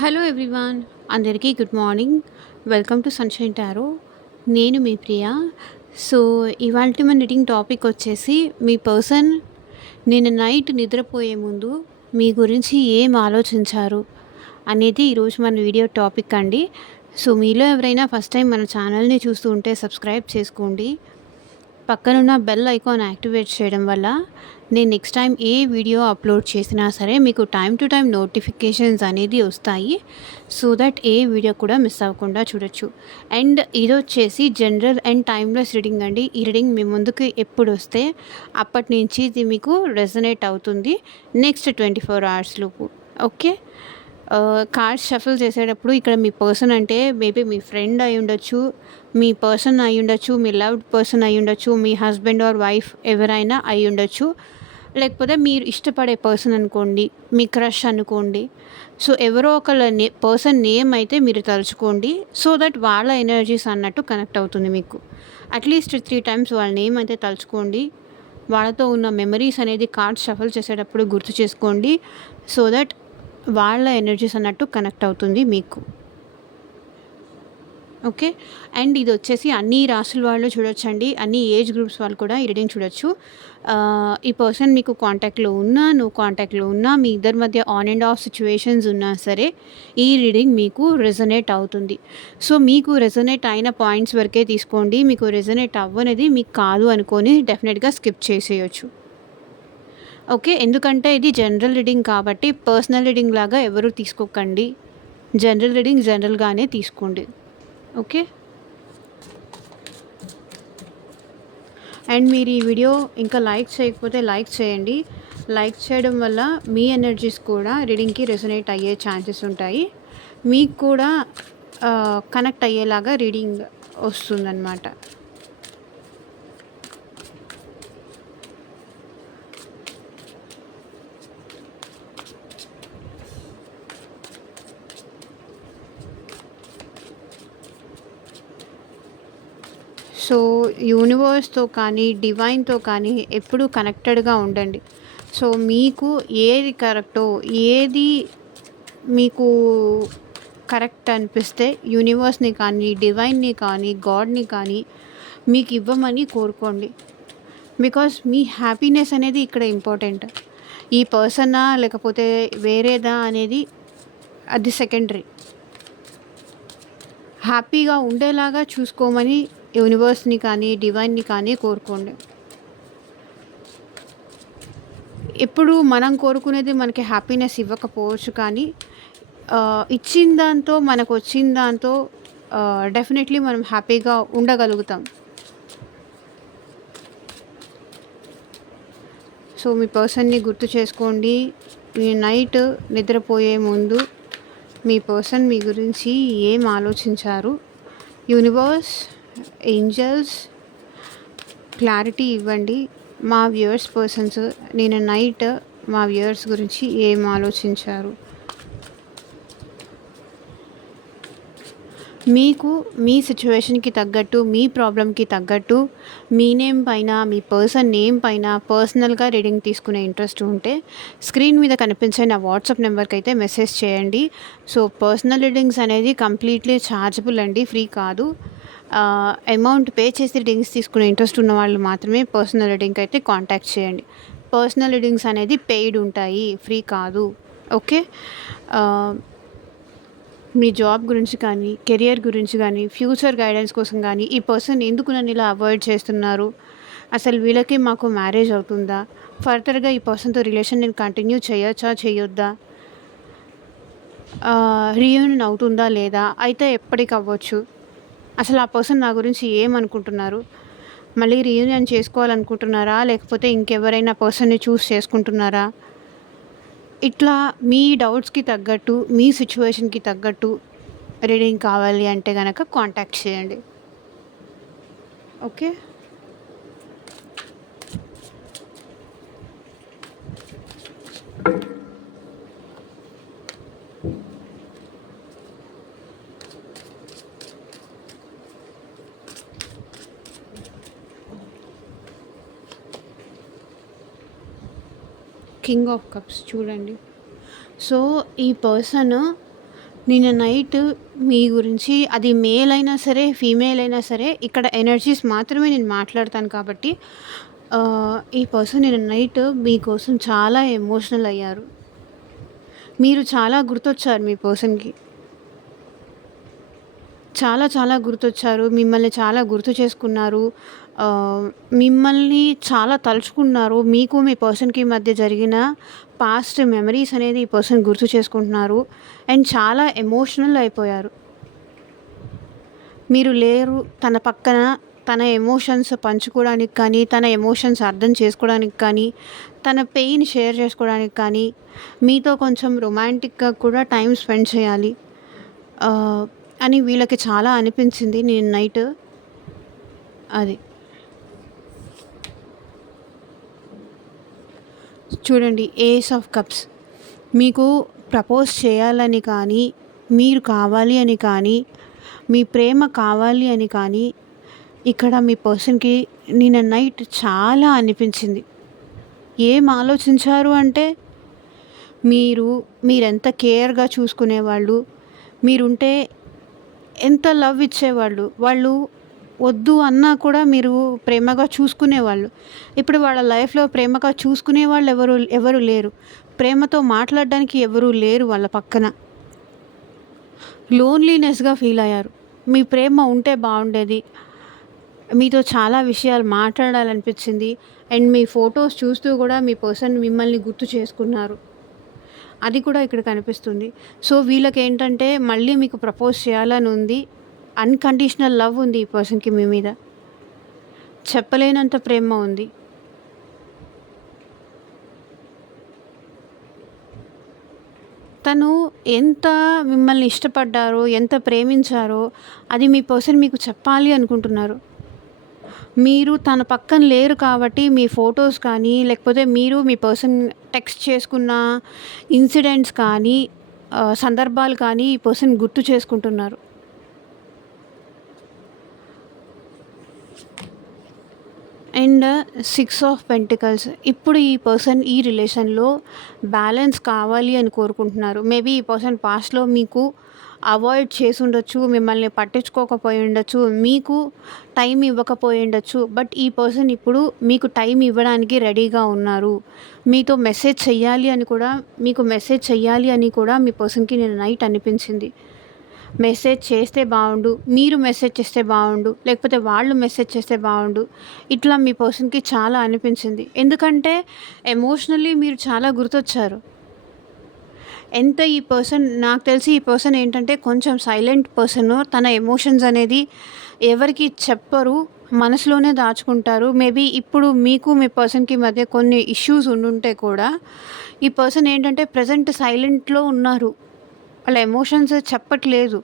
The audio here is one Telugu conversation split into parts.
హలో ఎవ్రీవాన్, అందరికీ good morning. Welcome to sunshine tarot. నేను మీ ప్రియ. సో, ఇవాల్టి మన రీడింగ్ టాపిక్ వచ్చేసి మీ పర్సన్ నిన్న నైట్ నిద్రపోయే ముందు మీ గురించి ఏం ఆలోచించారు అనేది ఈరోజు మన వీడియో టాపిక్ అండి. సో, మీలో ఎవరైనా ఫస్ట్ టైం మన ఛానల్‌ని చూస్తూ ఉంటే సబ్స్క్రైబ్ చేసుకోండి. పక్కనున్న బెల్ ఐకాన్ యాక్టివేట్ చేయడం వల్ల నేను నెక్స్ట్ టైం ఏ వీడియో అప్లోడ్ చేసినా సరే మీకు టైం టు టైం నోటిఫికేషన్స్ అనేది వస్తాయి. సో దట్ ఏ వీడియో కూడా మిస్ అవ్వకుండా చూడొచ్చు. అండ్ ఇది వచ్చేసి జనరల్ అండ్ టైమ్లెస్ రీడింగ్ అండి. ఈ రీడింగ్ మీ ముందుకు ఎప్పుడు వస్తే అప్పటి నుంచి ఇది మీకు రెజనేట్ అవుతుంది నెక్స్ట్ 24 అవర్స్ లోపు. ఓకే. కార్డ్స్ షఫుల్ చేసేటప్పుడు ఇక్కడ మీ పర్సన్ అంటే మేబీ మీ ఫ్రెండ్ అయి ఉండొచ్చు, మీ పర్సన్ అయి ఉండొచ్చు, మీ లవ్డ్ పర్సన్ అయి ఉండొచ్చు, మీ హస్బెండ్ ఆర్ వైఫ్ ఎవరైనా అయి ఉండొచ్చు, లేకపోతే మీరు ఇష్టపడే పర్సన్ అనుకోండి, మీ క్రష్ అనుకోండి. సో ఎవరో ఒకళ్ళ పర్సన్ నేమ్ అయితే మీరు తలుచుకోండి. సో దట్ వాళ్ళ ఎనర్జీస్ అన్నట్టు కనెక్ట్ అవుతుంది మీకు. అట్లీస్ట్ 3 టైమ్స్ వాళ్ళ నేమ్ అయితే తలుచుకోండి. వాళ్ళతో ఉన్న మెమరీస్ అనేది కార్డ్స్ షఫల్ చేసేటప్పుడు గుర్తు చేసుకోండి. సో దట్ వాళ్ళ ఎనర్జీస్ అన్నట్టు కనెక్ట్ అవుతుంది మీకు. ఓకే. అండ్ ఇది వచ్చేసి అన్ని రాసుల వాళ్ళు చూడొచ్చండి. అన్ని ఏజ్ గ్రూప్స్ వాళ్ళు కూడా ఈ రీడింగ్ చూడొచ్చు. ఈ పర్సన్ మీకు కాంటాక్ట్‌లో ఉన్నా, నో కాంటాక్ట్‌లో ఉన్నా, మీ ఇద్దరి మధ్య ఆన్ అండ్ ఆఫ్ సిచ్యువేషన్స్ ఉన్నా సరే ఈ రీడింగ్ మీకు రెజొనేట్ అవుతుంది. సో మీకు రెజొనేట్ అయిన పాయింట్స్ వరకే తీసుకోండి. మీకు రెజొనేట్ అవ్వనిది మీకు కాదు అనుకోని డెఫినెట్‌గా స్కిప్ చేసేయొచ్చు. ఓకే. ఎందుకంటే ఇది జనరల్ రీడింగ్ కాబట్టి పర్సనల్ రీడింగ్ లాగా ఎవరు తీసుకోకండి. జనరల్ రీడింగ్ జనరల్‌గానే తీసుకోండి. ఓకే. అండ్ మీరు ఈ వీడియో ఇంకా లైక్ చేయకపోతే లైక్ చేయండి. లైక్ చేయడం వల్ల మీ ఎనర్జీస్ కూడా రీడింగ్‌కి రెసొనేట్ అయ్యే ఛాన్సెస్ ఉంటాయి. మీకు కూడా కనెక్ట్ అయ్యేలాగా రీడింగ్ వస్తుందన్నమాట. సో యూనివర్స్‌తో కానీ, డివైన్‌తో కానీ ఎప్పుడూ కనెక్టెడ్‌గా ఉండండి. సో మీకు ఏది కరెక్టో, ఏది మీకు కరెక్ట్ అనిపిస్తే యూనివర్స్‌ని కానీ, డివైన్‌ని కానీ, గాడ్‌ని కానీ మీకు ఇవ్వమని కోరుకోండి. బికాస్ మీ హ్యాపీనెస్ అనేది ఇక్కడ ఇంపార్టెంట్. ఈ పర్సనా లేకపోతే వేరేదా అనేది అది సెకండరీ. హ్యాపీగా ఉండేలాగా చూసుకోమని యూనివర్స్‌ని కానీ, డివైన్‌ని కానీ కోరుకోండి. ఎప్పుడు మనం కోరుకునేది మనకి హ్యాపీనెస్ ఇవ్వకపోవచ్చు, కానీ ఇచ్చిన దాంతో మనకు వచ్చిన దాంతో డెఫినెట్లీ మనం హ్యాపీగా ఉండగలుగుతాం. సో మీ పర్సన్ని గుర్తు చేసుకోండి. ఈ నైట్ నిద్రపోయే ముందు మీ పర్సన్ మీ గురించి ఏం ఆలోచించారు. యూనివర్స్, ఏంజల్స్ క్లారిటీ ఇవ్వండి. మా వ్యూయర్స్ పర్సన్స్ నేను నైట్ మా వ్యూయర్స్ గురించి ఏం ఆలోచించారు. మీకు మీ సిచ్యువేషన్కి తగ్గట్టు, మీ ప్రాబ్లంకి తగ్గట్టు మీ నేమ్ పైన, మీ పర్సన్ నేమ్ పైన పర్సనల్గా రీడింగ్ తీసుకునే ఇంట్రెస్ట్ ఉంటే స్క్రీన్ మీద కనిపించే నా వాట్సాప్ నెంబర్కి అయితే మెసేజ్ చేయండి. సో పర్సనల్ రీడింగ్స్ అనేది కంప్లీట్లీ ఛార్జబుల్ అండి, ఫ్రీ కాదు. అమౌంట్ పే చేసి రీడింగ్స్ తీసుకునే ఇంట్రెస్ట్ ఉన్న వాళ్ళు మాత్రమే పర్సనల్ రీడింగ్కి అయితే కాంటాక్ట్ చేయండి. పర్సనల్ రీడింగ్స్ అనేది పెయిడ్ ఉంటాయి, ఫ్రీ కాదు. ఓకే. మీ జాబ్ గురించి కానీ, కెరియర్ గురించి కానీ, ఫ్యూచర్ గైడెన్స్ కోసం కానీ, ఈ పర్సన్ ఎందుకు నన్ను ఇలా అవాయిడ్ చేస్తున్నారు, అసలు వీళ్ళకి మాకు మ్యారేజ్ అవుతుందా, ఫర్దర్గా ఈ పర్సన్తో రిలేషన్ నేను కంటిన్యూ చేయొచ్చా చేయొద్దా, రీయూనియన్ అవుతుందా లేదా, అయితే ఎప్పటికి అవ్వచ్చు, అసలు ఆ పర్సన్ నా గురించి ఏమనుకుంటున్నారు, మళ్ళీ రీయూనియన్ చేసుకోవాలనుకుంటున్నారా, లేకపోతే ఇంకెవరైనా పర్సన్ని చూస్ చేసుకుంటున్నారా, ఇట్లా మీ డౌట్స్కి తగ్గట్టు, మీ సిచ్యువేషన్కి తగ్గట్టు రీడింగ్ కావాలి అంటే కనుక కాంటాక్ట్ చేయండి. ఓకే. కింగ్ ఆఫ్ కప్స్ చూడండి. సో ఈ పర్సన్ నిన్న నైట్ మీ గురించి అది మేల్ అయినా సరే, ఫీమేల్ అయినా సరే, ఇక్కడ ఎనర్జీస్ మాత్రమే నేను మాట్లాడతాను కాబట్టి ఈ పర్సన్ నిన్న నైట్ మీకోసం చాలా ఎమోషనల్ అయ్యారు. మీరు చాలా గుర్తొచ్చారు మీ పర్సన్‌కి. చాలా చాలా గుర్తొచ్చారు. మిమ్మల్ని చాలా గుర్తు చేసుకున్నారు. ఆహ్, మిమ్మల్ని చాలా తలుచుకున్నారు. మీకు మీ పర్సన్‌కి మధ్య జరిగిన పాస్ట్ మెమరీస్ అనేది ఈ పర్సన్ గుర్తు చేసుకుంటున్నారు. అండ్ చాలా ఎమోషనల్ అయిపోయారు. మీరు లేరు తన పక్కన. తన ఎమోషన్స్ పంచుకోవడానికి కానీ, తన ఎమోషన్స్ అర్థం చేసుకోవడానికి కానీ, తన పెయిన్ షేర్ చేసుకోవడానికి కానీ, మీతో కొంచెం రొమాంటిక్‌గా కూడా టైమ్ స్పెండ్ చేయాలి ఆహ్, అని వీళ్ళకి చాలా అనిపించింది నిన్న నైట్. అది. చూడండి, ఏస్ ఆఫ్ కప్స్. మీకు ప్రపోజ్ చేయాలని కానీ, మీరు కావాలి అని కానీ, మీ ప్రేమ కావాలి అని కానీ, ఇక్కడ మీ పర్సన్‌కి నిన్న నైట్ చాలా అనిపించింది. ఏం ఆలోచించారు అంటే, మీరెంత కేర్‌గా చూసుకునేవాళ్ళు, మీరుంటే ఎంత లవ్ ఇచ్చేవాళ్ళు. వాళ్ళు వద్దు అన్నా కూడా మీరు ప్రేమగా చూసుకునేవాళ్ళు. ఇప్పుడు వాళ్ళ లైఫ్‌లో ప్రేమగా చూసుకునేవాళ్ళు ఎవరు లేరు. ప్రేమతో మాట్లాడడానికి ఎవరు లేరు వాళ్ళ పక్కన. లోన్లీనెస్‌గా ఫీల్ అయ్యారు. మీ ప్రేమ ఉంటే బావుండేది. మీతో చాలా విషయాలు మాట్లాడాలనిపించింది. అండ్ మీ ఫోటోస్ చూస్తూ కూడా మీ పర్సన్ మిమ్మల్ని గుర్తు చేసుకున్నారు. అది కూడా ఇక్కడ కనిపిస్తుంది. సో, వీళ్ళకేంటంటే మళ్ళీ మీకు ప్రపోజ్ చేయాలని ఉంది. అన్‌కండిషనల్ లవ్ ఉంది ఈ పర్సన్‌కి మీ మీద. చెప్పలేనంత ప్రేమ ఉంది. తను ఎంత మిమ్మల్ని ఇష్టపడ్డారో, ఎంత ప్రేమించారో అది మీ పర్సన్ మీకు చెప్పాలి అనుకుంటున్నారు. మీరు తన పక్కన లేరు కాబట్టి మీ ఫోటోస్ కానీ, లేకపోతే మీరు మీ పర్సన్ టెక్స్ట్ చేసుకున్న ఇన్సిడెంట్స్ కానీ, సందర్భాలు కానీ ఈ పర్సన్ గుర్తు చేసుకుంటున్నారు. And 6 of pentacles. ఇప్పుడు ఈ పర్సన్ ఈ రిలేషన్‌లో బ్యాలెన్స్ కావాలి అని కోరుకుంటున్నారు. మేబీ ఈ పర్సన్ పాస్ట్‌లో మీకు అవాయిడ్ చేసుండొచ్చు. మిమ్మల్ని పట్టించుకోకపోయి ఉండొచ్చు. మీకు టైం ఇవ్వకపోయి ఉండొచ్చు. బట్ ఈ పర్సన్ ఇప్పుడు మీకు టైం ఇవ్వడానికి రెడీగా ఉన్నారు. మీతో మెసేజ్ చెయ్యాలి అని కూడా మీకు మెసేజ్ చెయ్యాలి అని కూడా మీ పర్సన్‌కి నిన్న నైట్ అనిపించింది. మెసేజ్ చేస్తే బావుండు, మీరు మెసేజ్ చేస్తే బావుండు, లేకపోతే వాళ్ళు మెసేజ్ చేస్తే బావుండు. ఇట్లా మీ పర్సన్‌కి చాలా అనిపించింది. ఎందుకంటే ఎమోషనల్లీ మీరు చాలా గుర్తొచ్చారు. ఎంత ఈ పర్సన్ నాకు తెలిసి ఈ పర్సన్ ఏంటంటే కొంచెం సైలెంట్ పర్సను. తన ఎమోషన్స్ అనేది ఎవరికీ చెప్పరు. మనసులోనే దాచుకుంటారు. మేబీ ఇప్పుడు మీకు మీ పర్సన్‌కి మధ్య కొన్ని ఇష్యూస్ ఉండుంటే కూడా ఈ పర్సన్ ఏంటంటే ప్రెజెంట్ సైలెంట్‌లో ఉన్నారు. వాళ్ళ ఎమోషన్స్ చెప్పట్లేదు.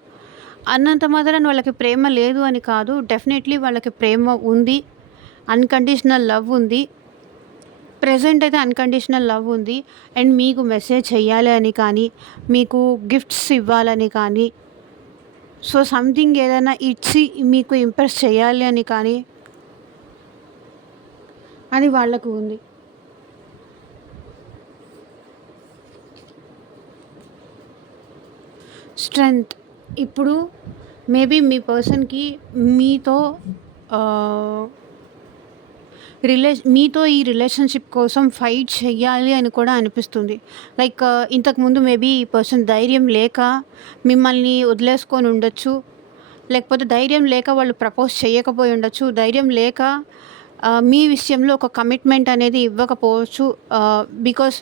అన్నంత మాత్రాన వాళ్ళకి ప్రేమ లేదు అని కాదు. డెఫినెట్‌లీ వాళ్ళకి ప్రేమ ఉంది. అన్‌కండిషనల్ లవ్ ఉంది. ప్రెజెంట్ అయితే అన్‌కండిషనల్ లవ్ ఉంది. అండ్ మీకు మెసేజ్ చెయ్యాలి అని కానీ, మీకు గిఫ్ట్స్ ఇవ్వాలని కానీ, సో సంథింగ్ ఏదైనా ఇచ్చి మీకు ఇంప్రెస్ చేయాలి అని కానీ అది వాళ్ళకు ఉంది. స్ట్రెంగ్త్. ఇప్పుడు మేబీ మీ పర్సన్‌కి మీతో ఆహ్, మీతో ఈ రిలేషన్‌షిప్ కోసం ఫైట్ చెయ్యాలి అని కూడా అనిపిస్తుంది. లైక్ ఇంతకుముందు మేబీ ఈ పర్సన్ ధైర్యం లేక మిమ్మల్ని వదిలేసుకొని ఉండొచ్చు. లేకపోతే ధైర్యం లేక వాళ్ళు ప్రపోజ్ చేయకపోయి ఉండొచ్చు. ధైర్యం లేక మీ విషయంలో ఒక కమిట్మెంట్ అనేది ఇవ్వకపోవచ్చు. బికాస్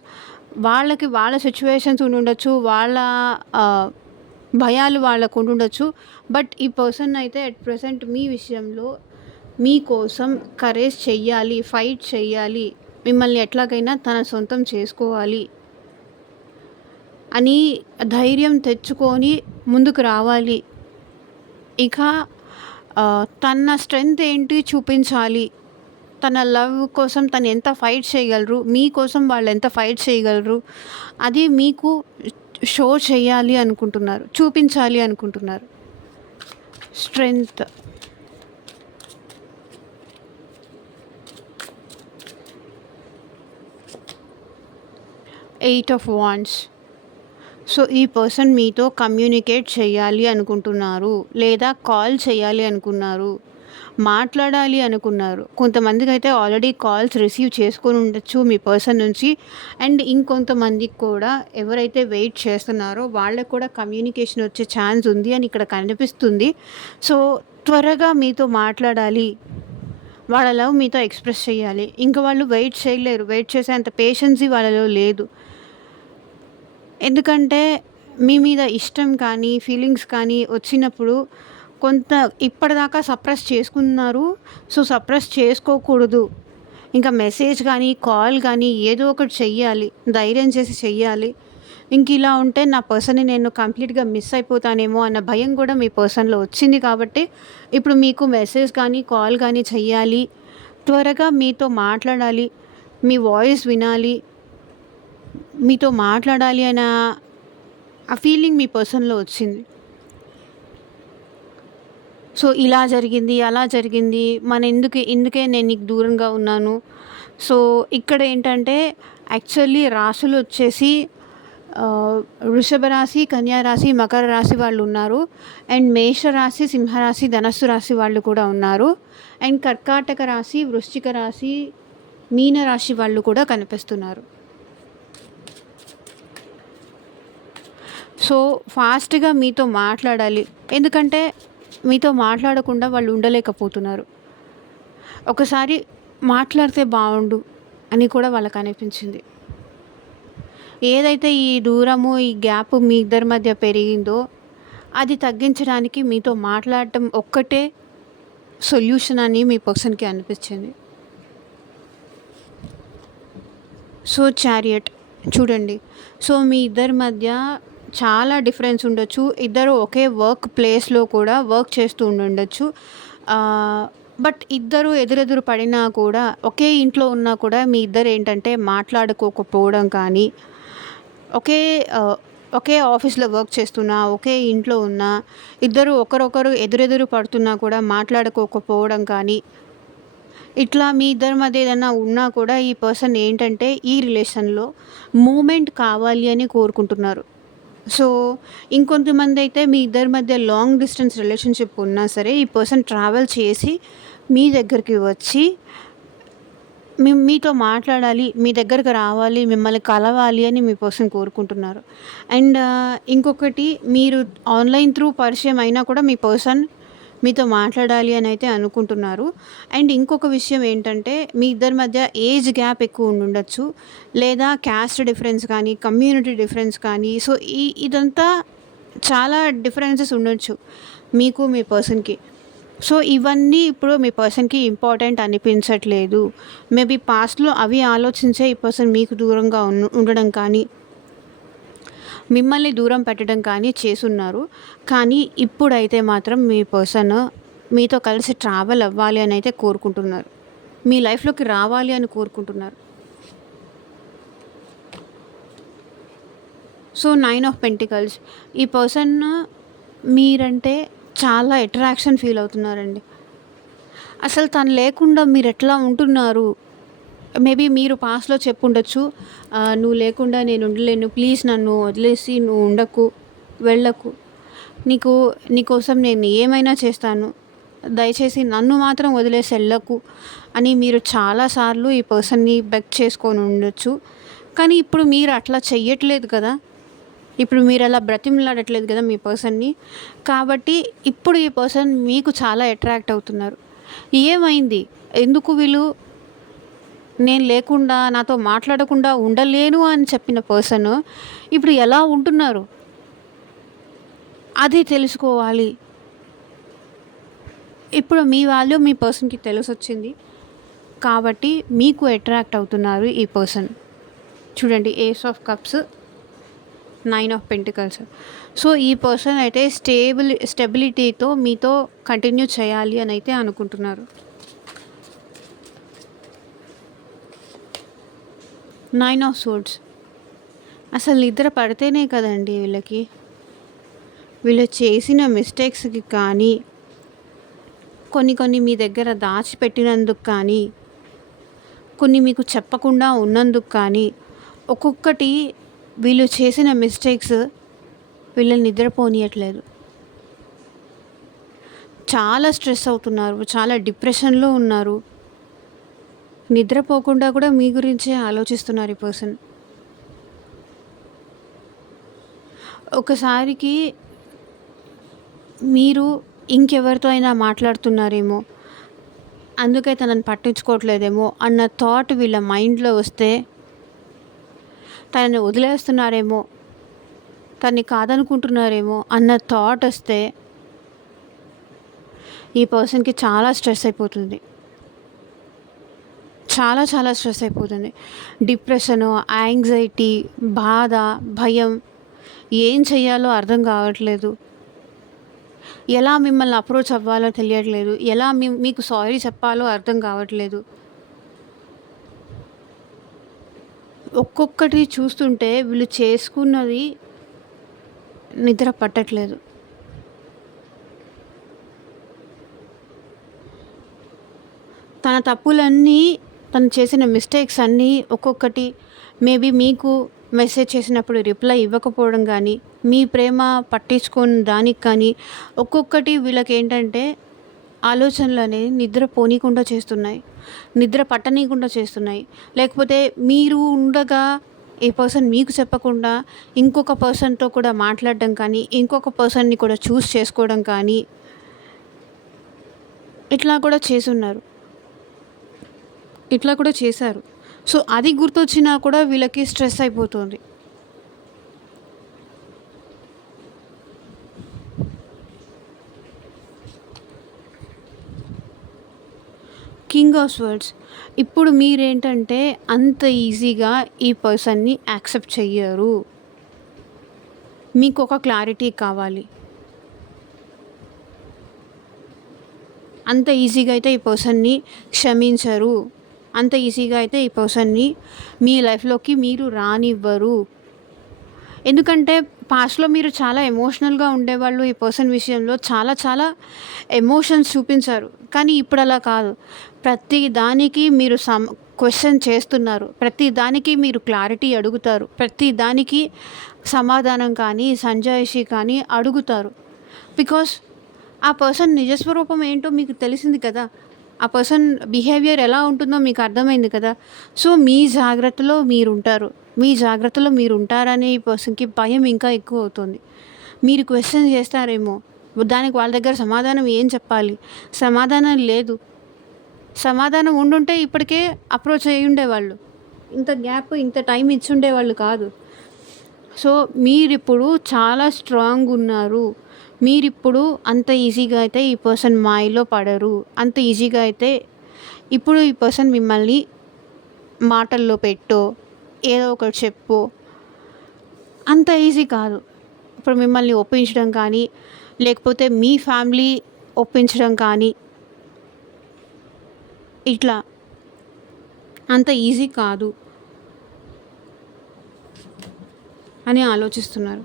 వాళ్ళ సిట్యుయేషన్స్ ఉండుండొచ్చు. వాళ్ళ ఆహ్, భయాలు వాళ్ళకు ఉండుండొచ్చు. బట్ ఈ పర్సన్ అయితే అట్ ప్రెజెంట్ మీ విషయంలో మీకోసం కరేజ్ చెయ్యాలి, ఫైట్ చెయ్యాలి, మిమ్మల్ని ఎట్లాగైనా తన సొంతం చేసుకోవాలి అని ధైర్యం తెచ్చుకొని ముందుకు రావాలి. ఇక తన స్ట్రెంగ్త్ ఏంటి చూపించాలి. తన లవ్ కోసం తను ఎంత ఫైట్ చేయగలరు, మీకోసం వాళ్ళు ఎంత ఫైట్ చేయగలరు అది మీకు షో చేయాలి అనుకుంటున్నారు, చూపించాలి అనుకుంటున్నారు. స్ట్రెంగ్త్. 8 of wands. సో, ఈ పర్సన్ మీతో కమ్యూనికేట్ చేయాలి అనుకుంటున్నారు. లేదా కాల్ చేయాలి అనుకున్నారు. మాట్లాడాలి అనుకున్నారు. కొంతమందికైతే ఆల్రెడీ కాల్స్ రిసీవ్ చేసుకొని ఉండొచ్చు మీ పర్సన్ నుంచి. అండ్ ఇంకొంతమందికి కూడా ఎవరైతే వెయిట్ చేస్తున్నారో వాళ్ళకి కూడా కమ్యూనికేషన్ వచ్చే ఛాన్స్ ఉంది అని ఇక్కడ కనిపిస్తుంది. సో, త్వరగా మీతో మాట్లాడాలి. వాళ్ళ లవ్ మీతో ఎక్స్‌ప్రెస్ చేయాలి. ఇంక వాళ్ళు వెయిట్ చేయలేరు. వెయిట్ చేసేంత పేషెన్సీ వాళ్ళలో లేదు. ఎందుకంటే మీ మీద ఇష్టం కానీ, ఫీలింగ్స్ కానీ వచ్చినప్పుడు కొంత ఇప్పటిదాకా సప్రెస్ చేసుకున్నారు. సో, సప్రెస్ చేసుకోకూడదు. ఇంకా మెసేజ్ కానీ, కాల్ కానీ ఏదో ఒకటి చెయ్యాలి. ధైర్యం చేసి చెయ్యాలి. ఇలా ఉంటే నా పర్సన్‌ని నేను కంప్లీట్‌గా మిస్ అయిపోతానేమో అన్న భయం కూడా మీ పర్సన్‌లో వచ్చింది కాబట్టి, ఇప్పుడు మీకు మెసేజ్ కానీ, కాల్ కానీ చెయ్యాలి. త్వరగా మీతో మాట్లాడాలి. మీ వాయిస్ వినాలి. మీతో మాట్లాడాలి అన్న ఆ ఫీలింగ్ మీ పర్సన్‌లో వచ్చింది. సో, ఇలా జరిగింది, అలా జరిగింది. ఇందుకే నేను నీకు దూరంగా ఉన్నాను. సో, ఇక్కడ ఏంటంటే యాక్చువల్లీ రాశులొచ్చేసి వృషభ రాశి, కన్యా రాశి, మకర రాశి వాళ్ళు ఉన్నారు. అండ్ మేషరాశి, సింహరాశి, ధనస్సు రాశి వాళ్ళు కూడా ఉన్నారు. అండ్ కర్కాటక రాశి, వృశ్చిక రాశి, మీన రాశి వాళ్ళు కూడా కనిపిస్తున్నారు. సో, ఫాస్ట్‌గా మీతో మాట్లాడాలి. ఎందుకంటే మీతో మాట్లాడకుండా వాళ్ళు ఉండలేకపోతున్నారు. ఒకసారి మాట్లాడితే బావుండు అని కూడా వాళ్ళకి అనిపించింది. ఏదైతే ఈ దూరము, ఈ గ్యాప్ మీ ఇద్దరి మధ్య పెరిగిందో అది తగ్గించడానికి మీతో మాట్లాడటం ఒక్కటే సొల్యూషన్ అని మీ పర్సన్‌కి అనిపించింది. సో, చారియట్ చూడండి. సో, మీ ఇద్దరి మధ్య చాలా డిఫరెన్స్ ఉండొచ్చు. ఇద్దరు ఒకే వర్క్ ప్లేస్‌లో కూడా వర్క్ చేస్తూ ఉండుండొచ్చు. బట్ ఇద్దరు ఎదురెదురు పడినా కూడా, ఒకే ఇంట్లో ఉన్నా కూడా మీ ఇద్దరు ఏంటంటే మాట్లాడుకోకపోవడం కానీ, ఒకే ఆఫీస్‌లో వర్క్ చేస్తున్నా, ఒకే ఇంట్లో ఉన్నా, ఇద్దరు ఒకరొకరు ఎదురెదురు పడుతున్నా కూడా మాట్లాడుకోకపోవడం కానీ, ఇట్లా మీ ఇద్దరి మధ్య ఏదన్నా ఉన్నా కూడా ఈ పర్సన్ ఏంటంటే ఈ రిలేషన్‌లో మూమెంట్ కావాలి అని కోరుకుంటున్నారు. సో, ఇంకొంతమందైతే మీ ఇద్దరి మధ్య లాంగ్ డిస్టెన్స్ రిలేషన్‌షిప్ ఉన్నా సరే, ఈ పర్సన్ ట్రావెల్ చేసి మీ దగ్గరికి వచ్చి మీతో మాట్లాడాలి, మీ దగ్గరికి రావాలి, మిమ్మల్ని కలవాలి అని మీ పర్సన్ కోరుకుంటున్నారు. అండ్ ఇంకొకటి, మీరు ఆన్‌లైన్ త్రూ పరిచయం అయినా కూడా మీ పర్సన్ మీతో మాట్లాడాలి అని అయితే అనుకుంటున్నారు. అండ్ ఇంకొక విషయం ఏంటంటే మీ ఇద్దరి మధ్య ఏజ్ గ్యాప్ ఎక్కువ ఉండుండొచ్చు. లేదా క్యాస్ట్ డిఫరెన్స్ కానీ, కమ్యూనిటీ డిఫరెన్స్ కానీ, సో, ఇదంతా చాలా డిఫరెన్సెస్ ఉండొచ్చు మీకు, మీ పర్సన్‌కి. సో, ఇవన్నీ ఇప్పుడు మీ పర్సన్‌కి ఇంపార్టెంట్ అనిపించట్లేదు. మేబీ పాస్ట్‌లో అవి ఆలోచించే ఈ పర్సన్ మీకు దూరంగా ఉండడం కానీ, మిమ్మల్ని దూరం పెట్టడం కానీ చేసున్నారు. కానీ ఇప్పుడైతే మాత్రం మీ పర్సన్ మీతో కలిసి ట్రావెల్ అవ్వాలి అని అయితే కోరుకుంటున్నారు. మీ లైఫ్‌లోకి రావాలి అని కోరుకుంటున్నారు. సో, 9 ఆఫ్ పెంటికల్స్, ఈ పర్సన్ మీరంటే చాలా అట్రాక్షన్ ఫీల్ అవుతున్నారండి. అసలు తను లేకుండా మీరెట్లా ఉంటున్నారు? మేబీ మీరు పాస్ట్‌లో చెప్పుండొచ్చు. "నువ్వు లేకుండా నేను ఉండలేను. ప్లీజ్ నన్ను వదిలేసి నువ్వు ఉండకు, వెళ్ళకు. నీకోసం నేను ఏమైనా చేస్తాను. దయచేసి నన్ను మాత్రం వదిలేసి ఎళ్ళకు" అని మీరు చాలా సార్లు ఈ పర్సన్‌ని బెగ్ చేసుకొని ఉండొచ్చు. కానీ ఇప్పుడు మీరు అట్లా చెయ్యట్లేదు కదా! ఇప్పుడు మీరలా బ్రతిమలాడట్లేదు కదా మీ పర్సన్‌ని. కాబట్టి ఇప్పుడు ఈ పర్సన్ మీకు చాలా అట్రాక్ట్ అవుతున్నారు. ఏమైంది? ఎందుకు వీళ్ళు నేను లేకుండా, నాతో మాట్లాడకుండా ఉండలేను అని చెప్పిన పర్సన్ ఇప్పుడు ఎలా ఉంటున్నారు? అది తెలుసుకోవాలి. ఇప్పుడు మీ వాల్యూ మీ పర్సన్‌కి తెలిసొచ్చింది. కాబట్టి మీకు అట్రాక్ట్ అవుతున్నారు ఈ పర్సన్. చూడండి, ace of cups, 9 of pentacles. So, ఈ పర్సన్ అయితే స్టెబిలిటీతో మీతో కంటిన్యూ చేయాలి అని అయితే అనుకుంటున్నారు. 9 ఆఫ్ సోర్డ్స్. అసలు నిద్ర పడితేనే కదండి వీళ్ళు చేసిన మిస్టేక్స్‌కి కానీ, కొన్ని మీ దగ్గర దాచిపెట్టినందుకు కానీ, కొన్ని మీకు చెప్పకుండా ఉన్నందుకు కానీ, ఒక్కొక్కటి వీళ్ళు చేసిన మిస్టేక్స్ వీళ్ళని నిద్రపోనీయట్లేదు. చాలా స్ట్రెస్ అవుతున్నారు. చాలా డిప్రెషన్‌లో ఉన్నారు. నిద్రపోకుండా కూడా మీ గురించే ఆలోచిస్తున్నారు ఈ పర్సన్. ఒకసారికి మీరు ఇంకెవరితో అయినా మాట్లాడుతున్నారేమో, అందుకే తనని పట్టించుకోవట్లేదేమో అన్న థాట్ వీళ్ళ మైండ్‌లో వస్తే, తనని వదిలేస్తున్నారేమో, తనని కాదనుకుంటున్నారేమో అన్న థాట్ వస్తే, ఈ పర్సన్‌కి చాలా స్ట్రెస్ అయిపోతుంది. చాలా చాలా స్ట్రెస్ అయిపోతుంది. డిప్రెషను, యాంగ్జైటీ, బాధ, భయం, ఏం చెయ్యాలో అర్థం కావట్లేదు. ఎలా మిమ్మల్ని అప్రోచ్ అవ్వాలో తెలియట్లేదు. ఎలా మీకు సారీ చెప్పాలో అర్థం కావట్లేదు. ఒక్కొక్కటి చూస్తుంటే వీళ్ళు చేసుకున్నది నిద్ర పట్టట్లేదు. తన తప్పులన్నీ, తను చేసిన మిస్టేక్స్ అన్నీ ఒక్కొక్కటి మేబీ మీకు మెసేజ్ చేసినప్పుడు రిప్లై ఇవ్వకపోవడం కానీ, మీ ప్రేమ పట్టించుకోని దానికి కానీ, ఒక్కొక్కటి వీళ్ళకేంటంటే ఆలోచనలు అనేవి నిద్ర పోనీయకుండా చేస్తున్నాయి. నిద్ర పట్టనీయకుండా చేస్తున్నాయి. లేకపోతే మీరు ఉండగా ఏ పర్సన్ మీకు చెప్పకుండా ఇంకొక పర్సన్‌తో కూడా మాట్లాడడం కానీ, ఇంకొక పర్సన్‌ని కూడా చూస్ చేసుకోవడం కానీ, ఇట్లా కూడా చేసున్నారు. ఇట్లా కూడా చేశారు. సో, అది గుర్తొచ్చినా కూడా వీళ్ళకి స్ట్రెస్ అయిపోతుంది. King of swords. ఇప్పుడు మీరేంటంటే అంత ఈజీగా ఈ పర్సన్‌ని యాక్సెప్ట్ చెయ్యరు. మీకొక క్లారిటీ కావాలి. అంత ఈజీగా అయితే ఈ పర్సన్‌ని క్షమించరు. అంత ఈజీగా అయితే ఈ పర్సన్‌ని మీ లైఫ్‌లోకి మీరు రానివ్వరు. ఎందుకంటే పాస్ట్‌లో మీరు చాలా ఎమోషనల్‌గా ఉండేవాళ్ళు. ఈ పర్సన్ విషయంలో చాలా చాలా ఎమోషన్స్ చూపించారు. కానీ ఇప్పుడు అలా కాదు. ప్రతి దానికి మీరు క్వెషన్ చేస్తున్నారు. ప్రతి దానికి మీరు క్లారిటీ అడుగుతారు. ప్రతి దానికి సమాధానం కానీ, సంజాయిషి కానీ అడుగుతారు. బికాస్ ఆ పర్సన్ నిజస్వరూపం ఏంటో మీకు తెలిసింది కదా! ఆ పర్సన్ బిహేవియర్ ఎలా ఉంటుందో మీకు అర్థమైంది కదా! సో, మీ జాగ్రత్తలో మీరుంటారు. మీ జాగ్రత్తలో మీరుంటారనే ఈ పర్సన్‌కి భయం ఇంకా ఎక్కువ అవుతుంది. మీరు క్వెషన్ చేస్తారేమో, దానికి వాళ్ళ దగ్గర సమాధానం ఏం చెప్పాలి? సమాధానం లేదు. సమాధానం ఉండుంటే ఇప్పటికే అప్రోచ్ అయ్యుండేవాళ్ళు. ఇంత గ్యాప్, ఇంత టైం ఇచ్చుండేవాళ్ళు కాదు. సో, మీరిప్పుడు చాలా స్ట్రాంగున్నారు. మీరిప్పుడు అంత ఈజీగా అయితే ఈ పర్సన్ మాయలో పడరు. అంత ఈజీగా అయితే ఇప్పుడు ఈ పర్సన్ మిమ్మల్ని మాటల్లో పెట్టో, ఏదో ఒకటి చెప్పో అంత ఈజీ కాదు. ఇప్పుడు మిమ్మల్ని ఒప్పించడం కానీ, లేకపోతే మీ ఫ్యామిలీ ఒప్పించడం కానీ, ఇట్లా అంత ఈజీ కాదు అని ఆలోచిస్తున్నారు.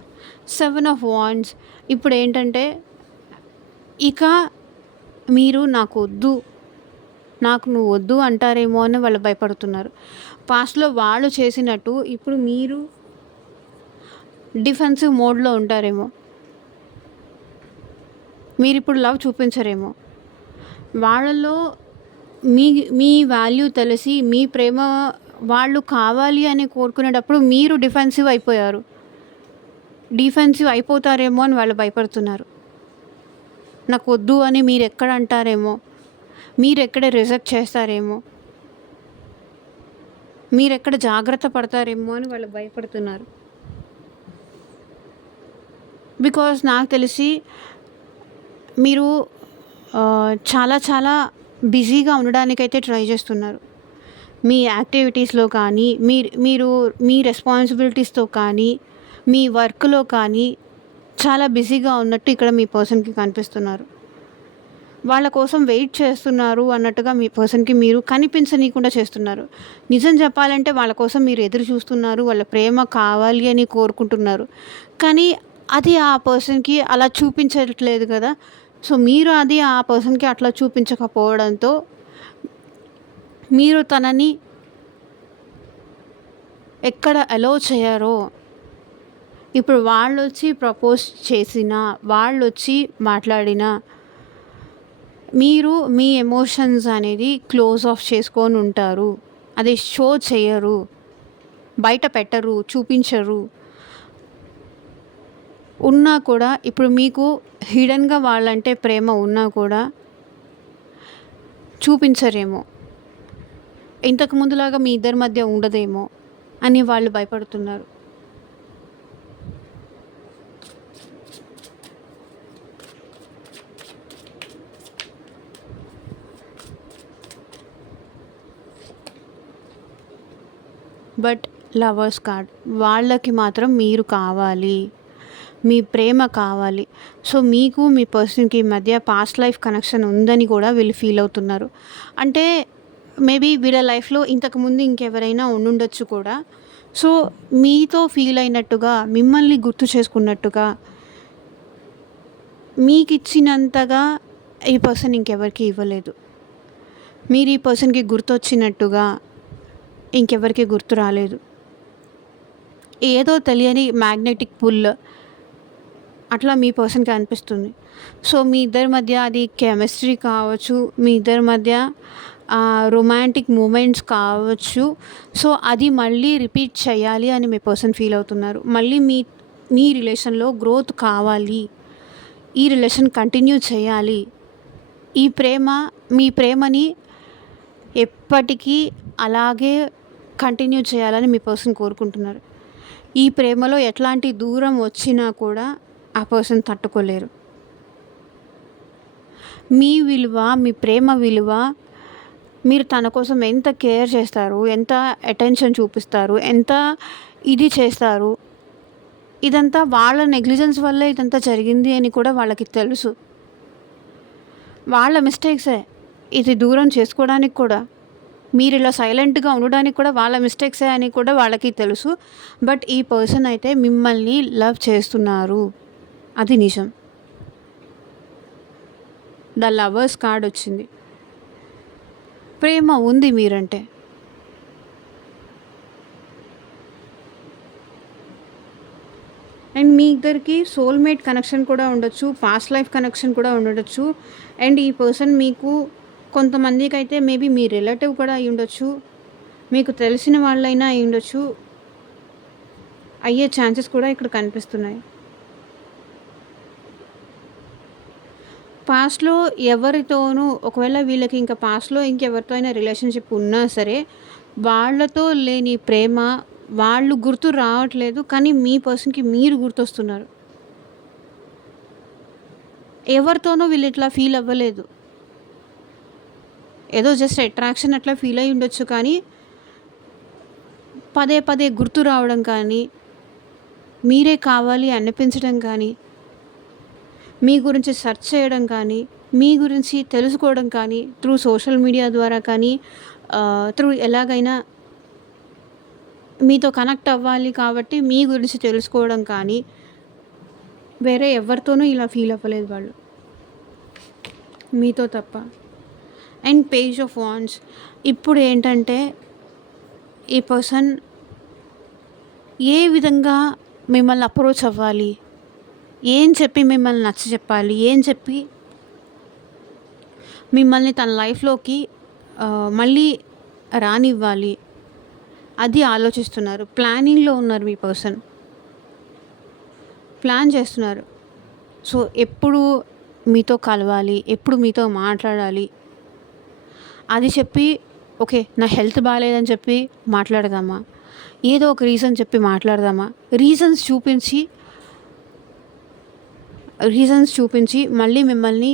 7 ఆఫ్ వాండ్స్. ఇప్పుడేంటంటే ఇక మీరు నాకొద్దు, నాకు నువ్వు వద్దు అంటారేమో అని వాళ్ళు భయపడుతున్నారు. పాస్ట్‌లో వాళ్ళు చేసినట్టు ఇప్పుడు మీరు డిఫెన్సివ్ మోడ్‌లో ఉంటారేమో. మీరిప్పుడు లవ్ చూపించరేమో. వాళ్ళలో మీ మీ వాల్యూ తెలిసి, మీ ప్రేమ వాళ్ళు కావాలి అని కోరుకునేటప్పుడు మీరు డిఫెన్సివ్ అయిపోయారు. డిఫెన్సివ్ అయిపోతారేమో అని వాళ్ళు భయపడుతున్నారు. నాకొద్దు అని మీరెక్కడ అంటారేమో, మీరెక్కడ రిజెక్ట్ చేస్తారేమో, మీరెక్కడ జాగ్రత్త పడతారేమో అని వాళ్ళు భయపడుతున్నారు. బికాజ్ నాకు తెలిసి మీరు చాలా చాలా బిజీగా ఉండడానికైతే ట్రై చేస్తున్నారు. మీ యాక్టివిటీస్‌లో కానీ, మీరు మీ రెస్పాన్సిబిలిటీస్‌తో కానీ, మీ వర్క్‌లో కానీ చాలా బిజీగా ఉన్నట్టు ఇక్కడ మీ పర్సన్‌కి కనిపిస్తున్నారు. వాళ్ళ కోసం వెయిట్ చేస్తున్నారు అన్నట్టుగా మీ పర్సన్‌కి మీరు కనిపించనీయకుండా చేస్తున్నారు. నిజం చెప్పాలంటే వాళ్ళ కోసం మీరు ఎదురు చూస్తున్నారు. వాళ్ళ ప్రేమ కావాలి అని కోరుకుంటున్నారు. కానీ అది ఆ పర్సన్‌కి అలా చూపించట్లేదు కదా! సో, మీరు అది ఆ పర్సన్‌కి అట్లా చూపించకపోవడంతో మీరు తనని ఎక్కడ అలౌ చేయరో ఇప్పుడు వాళ్ళొచ్చి ప్రపోజ్ చేసినా, వాళ్ళొచ్చి మాట్లాడినా, మీరు మీ ఎమోషన్స్ అనేది క్లోజ్ ఆఫ్ చేసుకొని ఉంటారు. అది షో చెయ్యరు, బయట పెట్టరు, చూపించరు. ఉన్నా కూడా ఇప్పుడు మీకు హిడెన్‌గా వాళ్ళంటే ప్రేమ ఉన్నా కూడా చూపించరేమో. ఇంతకు ముందులాగా మీ ఇద్దరి మధ్య ఉండదేమో అని వాళ్ళు భయపడుతున్నారు. బట్ లవర్స్ కార్డ్ వాళ్ళకి మాత్రం మీరు కావాలి, మీ ప్రేమ కావాలి. సో మీకు మీ పర్సన్కి మధ్య పాస్ట్ లైఫ్ కనెక్షన్ ఉందని కూడా వీళ్ళు ఫీల్ అవుతున్నారు. అంటే మేబీ వీళ్ళ లైఫ్లో ఇంతకుముందు ఇంకెవరైనా ఉండుండొచ్చు కూడా. సో మీతో ఫీల్ అయినట్టుగా, మిమ్మల్ని గుర్తు చేసుకున్నట్టుగా, మీకు ఇచ్చినంతగా ఈ పర్సన్ ఇంకెవరికి ఇవ్వలేదు. మీరు ఈ పర్సన్కి గుర్తొచ్చినట్టుగా ఇంకెవరికి గుర్తు రాలేదు. ఏదో తెలియని మ్యాగ్నెటిక్ పుల్ అట్లా మీ పర్సన్కి అనిపిస్తుంది. సో మీ ఇద్దరి మధ్య అది కెమిస్ట్రీ కావచ్చు, మీ ఇద్దరి మధ్య రొమాంటిక్ మూమెంట్స్ కావచ్చు. సో అది మళ్ళీ రిపీట్ చేయాలి అని మీ పర్సన్ ఫీల్ అవుతున్నారు. మళ్ళీ మీ రిలేషన్లో గ్రోత్ కావాలి, ఈ రిలేషన్ కంటిన్యూ చేయాలి, మీ ప్రేమని ఎప్పటికీ అలాగే కంటిన్యూ చేయాలని మీ పర్సన్ కోరుకుంటున్నారు. ఈ ప్రేమలో ఎట్లాంటి దూరం వచ్చినా కూడా ఆ పర్సన్ తట్టుకోలేరు. మీ విలువ, మీ ప్రేమ విలువ, మీరు తన కోసం ఎంత కేర్ చేస్తారు, ఎంత అటెన్షన్ చూపిస్తారు, ఎంత ఇది చేస్తారు, ఇదంతా వాళ్ళ నెగ్లిజెన్స్ వల్ల ఇదంతా జరిగింది అని కూడా వాళ్ళకి తెలుసు. వాళ్ళ మిస్టేక్సే ఇది దూరం చేసుకోవడానికి కూడా, మీరు ఇలా సైలెంట్గా ఉండడానికి కూడా వాళ్ళ మిస్టేక్సే అని కూడా వాళ్ళకి తెలుసు. బట్ ఈ పర్సన్ అయితే మిమ్మల్ని లవ్ చేస్తున్నారు, అది నిజం. ద లవర్స్ కార్డ్ వచ్చింది. ప్రేమ ఉంది మీరంటే. అండ్ మీ ఇద్దరికి సోల్మేట్ కనెక్షన్ కూడా ఉండొచ్చు, పాస్ట్ లైఫ్ కనెక్షన్ కూడా ఉండొచ్చు. అండ్ ఈ పర్సన్ మీకు కొంతమందికి అయితే మేబీ మీ రిలేటివ్ కూడా అయి ఉండొచ్చు, మీకు తెలిసిన వాళ్ళైనా అయి ఉండొచ్చు. అయ్యే ఛాన్సెస్ కూడా ఇక్కడ కనిపిస్తున్నాయి. పాస్ట్లో ఎవరితోనూ, ఒకవేళ వీళ్ళకి ఇంకా పాస్ట్లో ఇంకెవరితో అయినా రిలేషన్షిప్ ఉన్నా సరే, వాళ్ళతో లేని ప్రేమ వాళ్ళు గుర్తు రావట్లేదు, కానీ మీ పర్సన్కి మీరు గుర్తొస్తున్నారు. ఎవరితోనూ వీళ్ళు ఇట్లా ఫీల్ అవ్వలేదు. ఏదో జస్ట్ అట్రాక్షన్ అట్లా ఫీల్ అయి ఉండొచ్చు, కానీ పదే పదే గుర్తు రావడం కానీ, మీరే కావాలి అనిపించడం కానీ, మీ గురించి సెర్చ్ చేయడం కానీ, మీ గురించి తెలుసుకోవడం కానీ, త్రూ సోషల్ మీడియా ద్వారా కానీ, త్రూ ఎలాగైనా మీతో కనెక్ట్ అవ్వాలి కాబట్టి మీ గురించి తెలుసుకోవడం కానీ, వేరే ఎవరితోనూ ఇలా ఫీల్ అవ్వలేదు వాళ్ళు, మీతో తప్ప. And page of wands. ఇప్పుడు ఏంటంటే ఈ పర్సన్ ఏ విధంగా మిమ్మల్ని అప్రోచ్ అవ్వాలి, ఏం చెప్పి మిమ్మల్ని నచ్చ చెప్పాలి, ఏం చెప్పి మిమ్మల్ని తన లైఫ్లోకి మళ్ళీ రానివ్వాలి, అది ఆలోచిస్తున్నారు. ప్లానింగ్లో ఉన్నారు మీ పర్సన్, ప్లాన్ చేస్తున్నారు. సో ఎప్పుడు మీతో కలవాలి, ఎప్పుడు మీతో మాట్లాడాలి, అది చెప్పి ఓకే నా హెల్త్ బాగాలేదని చెప్పి మాట్లాడదామా, ఏదో ఒక రీజన్ చెప్పి మాట్లాడదామా, రీజన్స్ చూపించి మళ్ళీ మిమ్మల్ని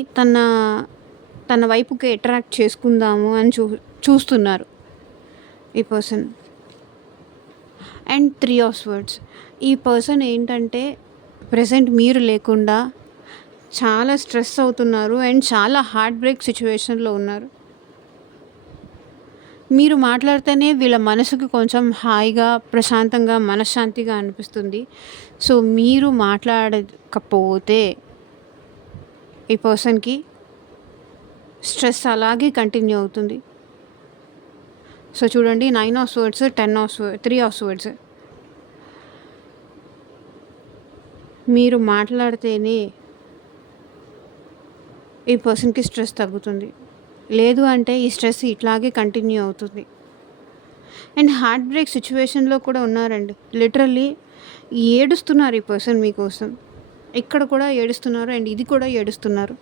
తన వైపుకి అట్రాక్ట్ చేసుకుందాము అని చూస్తున్నారు ఈ పర్సన్. And 3 of swords. ఈ పర్సన్ ఏంటంటే ప్రెజెంట్ మీరు లేకుండా చాలా స్ట్రెస్ అవుతున్నారు అండ్ చాలా హార్ట్ బ్రేక్ సిచ్యువేషన్లో ఉన్నారు. మీరు మాట్లాడితేనే వీళ్ళ మనసుకి కొంచెం హాయిగా, ప్రశాంతంగా, మనశ్శాంతిగా అనిపిస్తుంది. సో మీరు మాట్లాడకపోతే ఈ పర్సన్కి స్ట్రెస్ అలాగే కంటిన్యూ అవుతుంది. సో చూడండి, 9 ఆఫ్ స్వర్డ్స్, 3 ఆఫ్ స్వర్డ్స్. మీరు మాట్లాడితేనే ఈ పర్సన్‌కి స్ట్రెస్ తగ్గుతుంది. లేదు అంటే ఈ స్ట్రెస్ ఇట్లాగే కంటిన్యూ అవుతుంది. అండ్ హార్ట్ బ్రేక్ సిట్యుయేషన్‌లో కూడా ఉన్నారండి. లిటరల్లీ ఏడుస్తున్నారు ఈ పర్సన్ మీకోసం. ఇక్కడ కూడా ఏడుస్తున్నారు అండ్ ఇది కూడా ఏడుస్తున్నారు.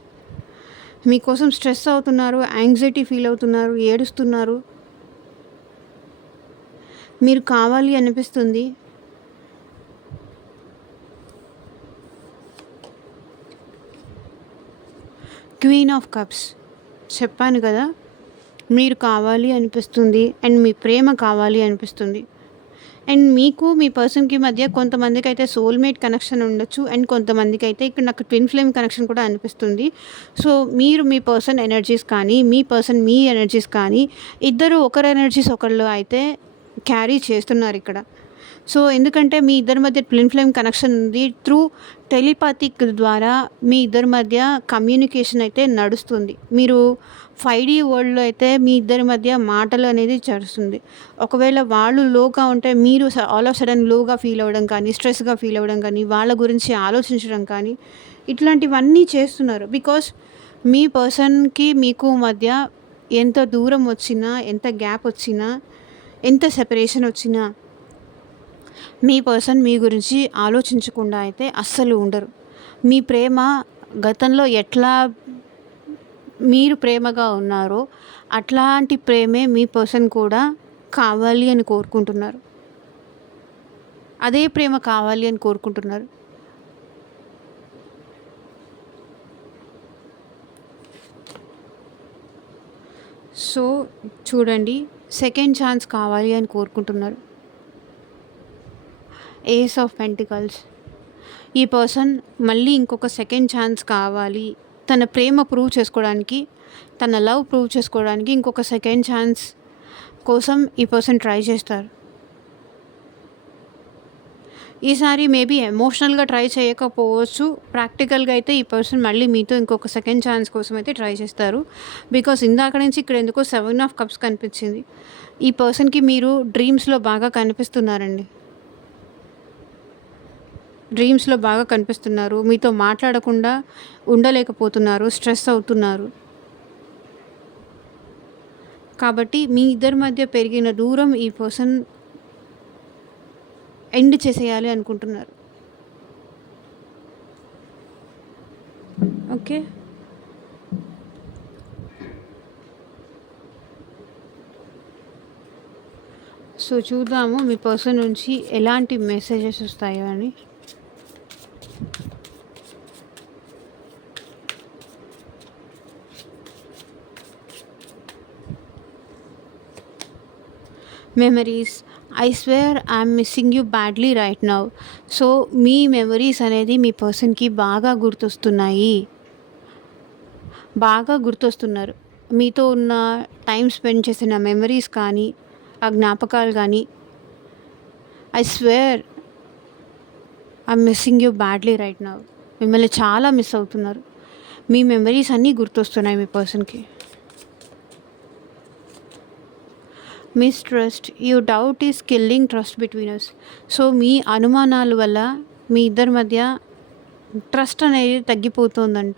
మీకోసం స్ట్రెస్ అవుతున్నారు, యాంగ్జైటీ ఫీల్ అవుతున్నారు, ఏడుస్తున్నారు. మీరు కావాలి అనిపిస్తుంది. క్వీన్ ఆఫ్ కప్స్ చెప్పాను కదా! మీరు కావాలి అనిపిస్తుంది అండ్ మీ ప్రేమ కావాలి అనిపిస్తుంది. అండ్ మీకు మీ పర్సన్‌కి మధ్య కొంతమందికైతే సోల్‌మేట్ కనెక్షన్ ఉండొచ్చు. అండ్ కొంతమందికైతే ఇక్కడ నాకు ట్విన్ ఫ్లేమ్ కనెక్షన్ కూడా అనిపిస్తుంది. సో, మీరు మీ పర్సన్ ఎనర్జీస్ కానీ, మీ పర్సన్ మీ ఎనర్జీస్ కానీ, ఇద్దరు ఒకరి ఎనర్జీస్ ఒకళ్ళు అయితే క్యారీ చేస్తున్నారిక్కడ. సో, ఎందుకంటే మీ ఇద్దరి మధ్య ట్విన్ ఫ్లేమ్ కనెక్షన్ ఉంది. త్రూ టెలిపాథిక్ ద్వారా మీ ఇద్దరి మధ్య కమ్యూనికేషన్ అయితే నడుస్తుంది. మీరు 5D వరల్డ్‌లో అయితే మీ ఇద్దరి మధ్య మాటలు అనేది జరుగుతుంది. ఒకవేళ వాళ్ళు లోగా ఉంటే మీరు ఆల్ ఆఫ్ సడెన్ లోగా ఫీల్ అవ్వడం కానీ, స్ట్రెస్‌గా ఫీల్ అవ్వడం కానీ, వాళ్ళ గురించి ఆలోచించడం కానీ, ఇట్లాంటివన్నీ చేస్తున్నారు. బికాస్ మీ పర్సన్‌కి మీకు మధ్య ఎంత దూరం వచ్చినా, ఎంత గ్యాప్ వచ్చినా, ఎంత సెపరేషన్ వచ్చినా మీ పర్సన్ మీ గురించి ఆలోచించకుండా అయితే అస్సలు ఉండరు. మీ ప్రేమ గతంలో ఎట్లా మీరు ప్రేమగా ఉన్నారో అట్లాంటి ప్రేమే మీ పర్సన్ కూడా కావాలి అని కోరుకుంటున్నారు. అదే ప్రేమ కావాలి అని కోరుకుంటున్నారు. సో చూడండి, సెకండ్ ఛాన్స్ కావాలి అని కోరుకుంటున్నారు. Ace of pentacles. ఈ పర్సన్ మళ్ళీ ఇంకొక సెకండ్ ఛాన్స్ కావాలి, తన ప్రేమ ప్రూవ్ చేసుకోవడానికి, తన లవ్ ప్రూవ్ చేసుకోవడానికి ఇంకొక సెకండ్ ఛాన్స్ కోసం ఈ పర్సన్ ట్రై చేస్తారు. ఈసారి మేబీ ఎమోషనల్గా ట్రై చేయకపోవచ్చు. ప్రాక్టికల్గా అయితే ఈ పర్సన్ మళ్ళీ మీతో ఇంకొక సెకండ్ ఛాన్స్ కోసం అయితే ట్రై చేస్తారు. బికాస్ ఇందాక నుంచి ఇక్కడ ఎందుకో 7 ఆఫ్ కప్స్ కనిపించింది. ఈ పర్సన్కి మీరు డ్రీమ్స్లో బాగా కనిపిస్తున్నారండి. డ్రీమ్స్లో బాగా కనిపిస్తున్నారు. మీతో మాట్లాడకుండా ఉండలేకపోతున్నారు, స్ట్రెస్ అవుతున్నారు. కాబట్టి మీ ఇద్దరి మధ్య పెరిగిన దూరం ఈ పర్సన్ ఎండ్ చేసేయాలి అనుకుంటున్నారు. ఓకే, సో చూద్దాము మీ పర్సన్ నుంచి ఎలాంటి మెసేజెస్ వస్తాయో అని. Memories. I swear I'm missing you badly right now. So me memories అనేది మీ పర్సన్కి బాగా గుర్తొస్తున్నాయి, బాగా గుర్తొస్తున్నారు. మీతో ఉన్న టైం స్పెండ్ చేసిన మెమరీస్ కానీ, ఆ జ్ఞాపకాలు కానీ. I swear I'm missing you badly right now. మిమ్మల్ని చాలా మిస్ అవుతున్నారు. మీ మెమరీస్ అన్నీ గుర్తొస్తున్నాయి మీ పర్సన్కి. Mistrust. You doubt is killing trust between us. So మీ అనుమానాల వల్ల మీ ఇద్దరి మధ్య ట్రస్ట్ అనేది తగ్గిపోతుందంట.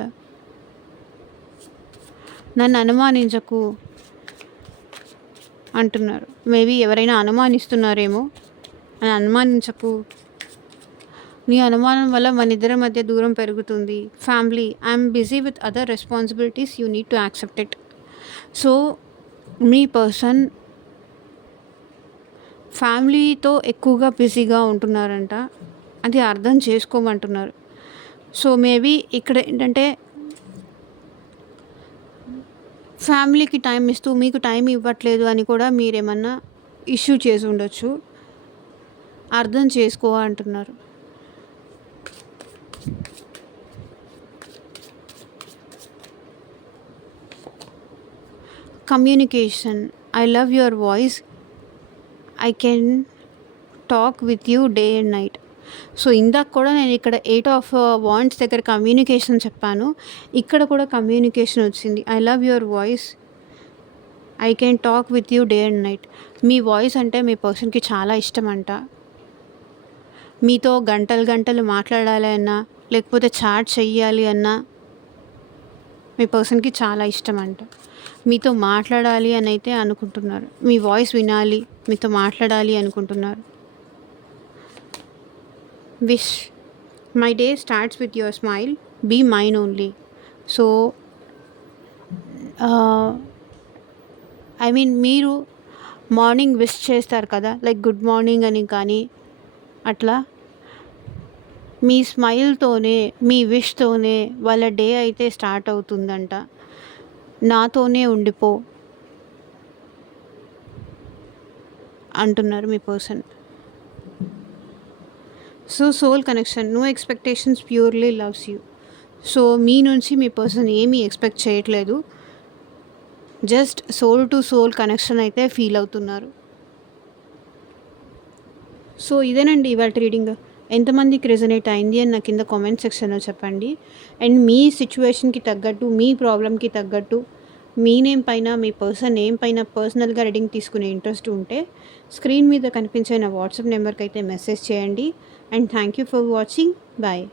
నన్ను అనుమానించకు అంటున్నారు. మేబీ ఎవరైనా అనుమానిస్తున్నారేమో. అని అనుమానించకు. నీ అనుమానం వల్ల మన ఇద్దరి మధ్య దూరం పెరుగుతుంది. Family. I'm busy with other responsibilities, you need to accept it. So me person ఫ్యామిలీతో ఎక్కువగా బిజీగా ఉంటున్నారంట. అది అర్థం చేసుకోమంటున్నారు. సో మేబీ ఇక్కడ ఏంటంటే ఫ్యామిలీకి టైం ఇస్తూ మీకు టైం ఇవ్వట్లేదు అని కూడా మీరేమన్నా ఇష్యూ చేసి ఉండొచ్చు. అర్థం చేసుకో అంటున్నారు. Communication. I love your voice, I can talk with you day and night. So ఇందాక కూడా నేను ఇక్కడ 8 ఆఫ్ వాండ్స్ దగ్గర కమ్యూనికేషన్ చెప్పాను. ఇక్కడ కూడా కమ్యూనికేషన్ వచ్చింది. I love your voice, I can talk with you day and night. Me voice అంటే మీ పర్సన్కి చాలా ఇష్టం అంట. మీతో గంటలు గంటలు మాట్లాడాలి అన్నా, లేకపోతే చాట్ చెయ్యాలి అన్నా మీ పర్సన్‌కి చాలా ఇష్టం అంట. మీతో మాట్లాడాలి అని అయితే అనుకుంటున్నారు. మీ వాయిస్ వినాలి, మీతో మాట్లాడాలి అనుకుంటున్నారు. Wish my day starts with your smile, be mine only. So I mean మీరు మార్నింగ్ విష్ చేస్తారు కదా, లైక్ గుడ్ మార్నింగ్ అని కానీ అట్లా మీ స్మైల్‌తోనే, మీ విష్‌తోనే వాళ్ళ డే అయితే స్టార్ట్ అవుతుందంట. నాతోనే ఉండిపో అంటున్నారు మీ person. So soul connection, no expectations, purely loves you. So మీ నుంచి మీ పర్సన్ ఏమీ ఎక్స్‌పెక్ట్ చేయట్లేదు. Just soul to soul connection అయితే ఫీల్ అవుతున్నారు. సో ఇదేనండి ఇవాల్టి రీడింగ్. ఎంతమందికి రెజొనేట్ అయింది అని నా కింద కామెంట్ సెక్షన్‌లో చెప్పండి. అండ్ మీ సిచ్యువేషన్‌కి తగ్గట్టు, మీ ప్రాబ్లమ్‌కి తగ్గట్టు, మీ నేమ్ పైన, మీ పర్సన్ నేమ్ పైన పర్సనల్‌గా రీడింగ్ తీసుకునే ఇంట్రెస్ట్ ఉంటే స్క్రీన్ మీద కనిపించే నా వాట్సాప్ నెంబర్‌కి అయితే మెసేజ్ చేయండి. And thank you for watching. Bye.